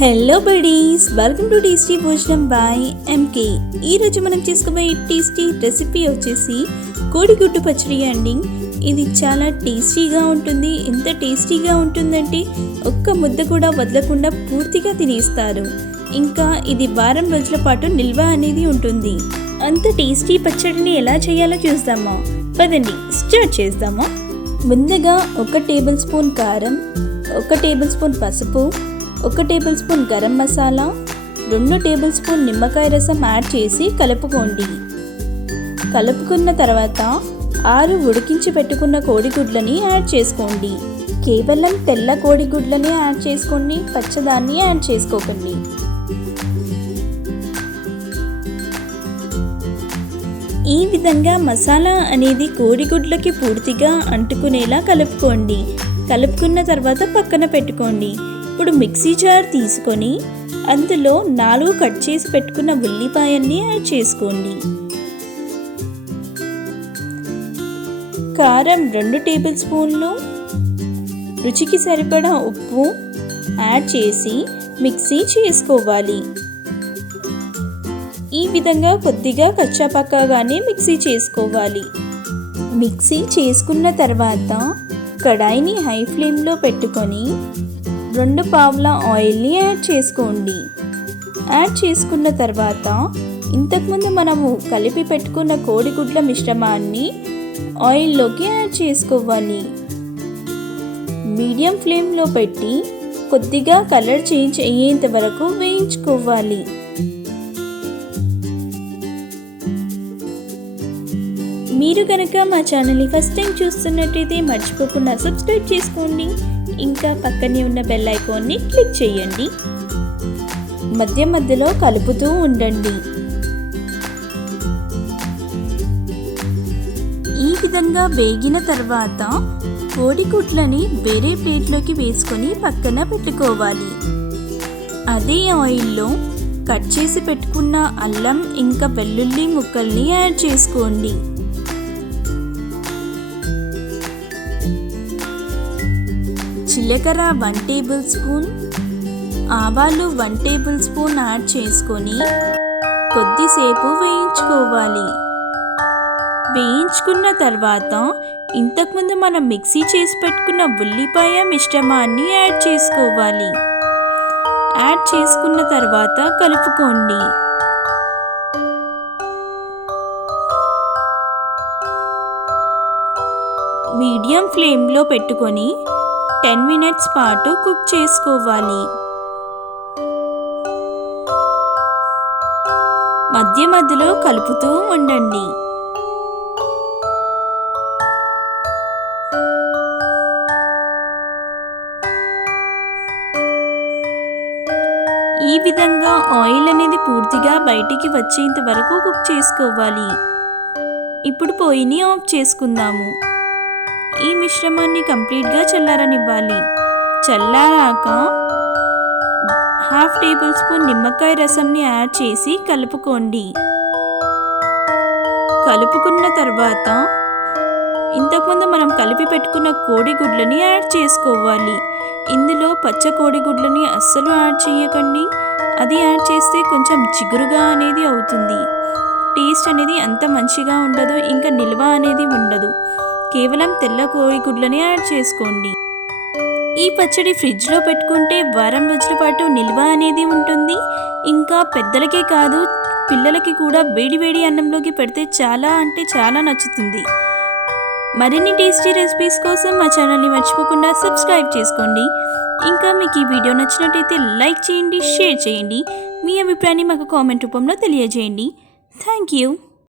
Hello buddies, welcome to tasty భోజనం by MK. ఈరోజు మనం చేసుకోబోయే టేస్టీ రెసిపీ వచ్చేసి కోడిగుడ్డు పచ్చడి అండి. ఇది చాలా టేస్టీగా ఉంటుంది. ఎంత టేస్టీగా ఉంటుందంటే ఒక్క ముద్ద కూడా వదలకుండా పూర్తిగా తినేస్తారు. ఇంకా ఇది వారం రోజుల పాటు నిల్వ అనేది ఉంటుంది. అంత టేస్టీ పచ్చడిని ఎలా చేయాలో చూద్దామా? పదండి స్టార్ట్ చేద్దామా. ముందుగా 1 టేబుల్ స్పూన్ కారం, 1 టేబుల్ స్పూన్ పసుపు, 1 table spoon garam masala, 2 table spoon నిమ్మకాయ రసం యాడ్ చేసి కలుపుకోండి. కలుపుకున్న తర్వాత 6 ఉడికించి పెట్టుకున్న కోడిగుడ్లని యాడ్ చేసుకోండి. కేవలం తెల్ల కోడిగుడ్లని యాడ్ చేసుకోండి, పచ్చదాన్ని యాడ్ చేసుకోకండి. ఈ విధంగా మసాలా అనేది కోడిగుడ్లకి పూర్తిగా అంటుకునేలా కలుపుకోండి. కలుపుకున్న తర్వాత పక్కన పెట్టుకోండి. ఇప్పుడు మిక్సీ జార్ తీసుకొని అందులో 4 కట్ చేసి పెట్టుకున్న ఉల్లిపాయల్ని యాడ్ చేసుకోండి. కారం 2 టేబుల్ స్పూన్లు, రుచికి సరిపడా ఉప్పు యాడ్ చేసి మిక్సీ చేసుకోవాలి. ఈ విధంగా కొద్దిగా కచ్చాపక్కాగానే మిక్సీ చేసుకోవాలి. మిక్సీ చేసుకున్న తర్వాత కడాయిని హై ఫ్లేమ్లో పెట్టుకొని 2 పావుల ఆయిల్ని యాడ్ చేసుకోండి. యాడ్ చేసుకున్న తర్వాత ఇంతకుముందు మనము కలిపి పెట్టుకున్న కోడిగుడ్ల మిశ్రమాన్ని ఆయిల్లోకి యాడ్ చేసుకోవాలి. మీడియం ఫ్లేమ్లో పెట్టి కొద్దిగా కలర్ చేంజ్ అయ్యేంత వరకు వేయించుకోవాలి. మీరు కనుక మా ఛానల్ని ఫస్ట్ టైం చూస్తున్నట్టయితే మర్చిపోకుండా సబ్స్క్రైబ్ చేసుకోండి. ఇంకా పక్కనే ఉన్న బెల్ ఐకాన్ని క్లిక్ చేయండి. మధ్య మధ్యలో కలుపుతూ ఉండండి. ఈ విధంగా వేగిన తర్వాత కోడిగుడ్లని వేరే ప్లేట్లోకి వేసుకొని పక్కన పెట్టుకోవాలి. అదే ఆయిల్లో కట్ చేసి పెట్టుకున్న అల్లం ఇంకా వెల్లుల్లి ముక్కల్ని యాడ్ చేసుకోండి. జీలకర్ర 1 టేబుల్ స్పూన్, ఆవాలు 1 టేబుల్ స్పూన్ యాడ్ చేసుకొని కొద్దిసేపు వేయించుకోవాలి. వేయించుకున్న తర్వాత ఇంతకుముందు మనం మిక్సీ చేసి పెట్టుకున్న ఉల్లిపాయ మిశ్రమాన్ని యాడ్ చేసుకోవాలి. యాడ్ చేసుకున్న తర్వాత కలుపుకోండి. మీడియం ఫ్లేమ్లో పెట్టుకొని 10 మినిట్స్ పాటు కుక్ చేసుకోవాలి. మధ్య మధ్యలో కలుపుతూ ఉండండి. ఈ విధంగా ఆయిల్ అనేది పూర్తిగా బయటికి వచ్చేంత వరకు కుక్ చేసుకోవాలి. ఇప్పుడు పొయ్యిని ఆఫ్ చేసుకుందాము. ఈ మిశ్రమాన్ని కంప్లీట్గా చల్లారనివ్వాలి. చల్లారాక 1/2 టేబుల్ స్పూన్ నిమ్మకాయ రసంని యాడ్ చేసి కలుపుకోండి. కలుపుకున్న తర్వాత ఇంతకుముందు మనం కలిపి పెట్టుకున్న కోడిగుడ్లని యాడ్ చేసుకోవాలి. ఇందులో పచ్చ కోడిగుడ్లని అస్సలు యాడ్ చేయకండి. అది యాడ్ చేస్తే కొంచెం చిగురుగా అనేది అవుతుంది. టేస్ట్ అనేది అంత మంచిగా ఉండదు, ఇంకా నిల్వ అనేది ఉండదు. కేవలం తెల్ల కోడిగుడ్లని యాడ్ చేసుకోండి. ఈ పచ్చడి ఫ్రిడ్జ్లో పెట్టుకుంటే వారం రోజుల పాటు నిల్వ అనేది ఉంటుంది. ఇంకా పెద్దలకే కాదు, పిల్లలకి కూడా వేడి వేడి అన్నంలోకి పెడితే చాలా అంటే చాలా నచ్చుతుంది. మరిన్ని టేస్టీ రెసిపీస్ కోసం మా ఛానల్ని మర్చిపోకుండా సబ్స్క్రైబ్ చేసుకోండి. ఇంకా మీకు ఈ వీడియో నచ్చినట్టయితే లైక్ చేయండి, షేర్ చేయండి. మీ అభిప్రాయాన్ని మాకు కామెంట్ రూపంలో తెలియజేయండి. Thank you.